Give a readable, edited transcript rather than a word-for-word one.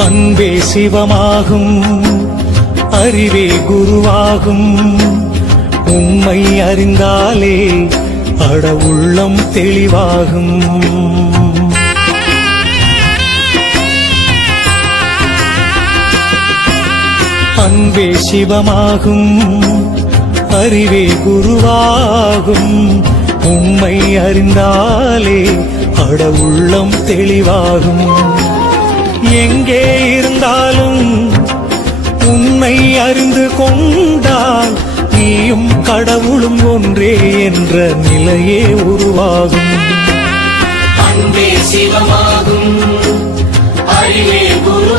அன்பே சிவமாகும், அறிவே குருவாகும். உம்மை அறிந்தாலே அட உள்ளம் தெளிவாகும். அன்பே சிவமாகும், அறிவே குருவாகும். உம்மை அறிந்தாலே அட உள்ளம் தெளிவாகும். எங்கே இருந்தாலும் உன்னை அறிந்து கொண்டால் நீயும் கடவுளும் ஒன்றே என்ற நிலையே உருவாகும். அன்பே சிவமாகும், அறிவே குரு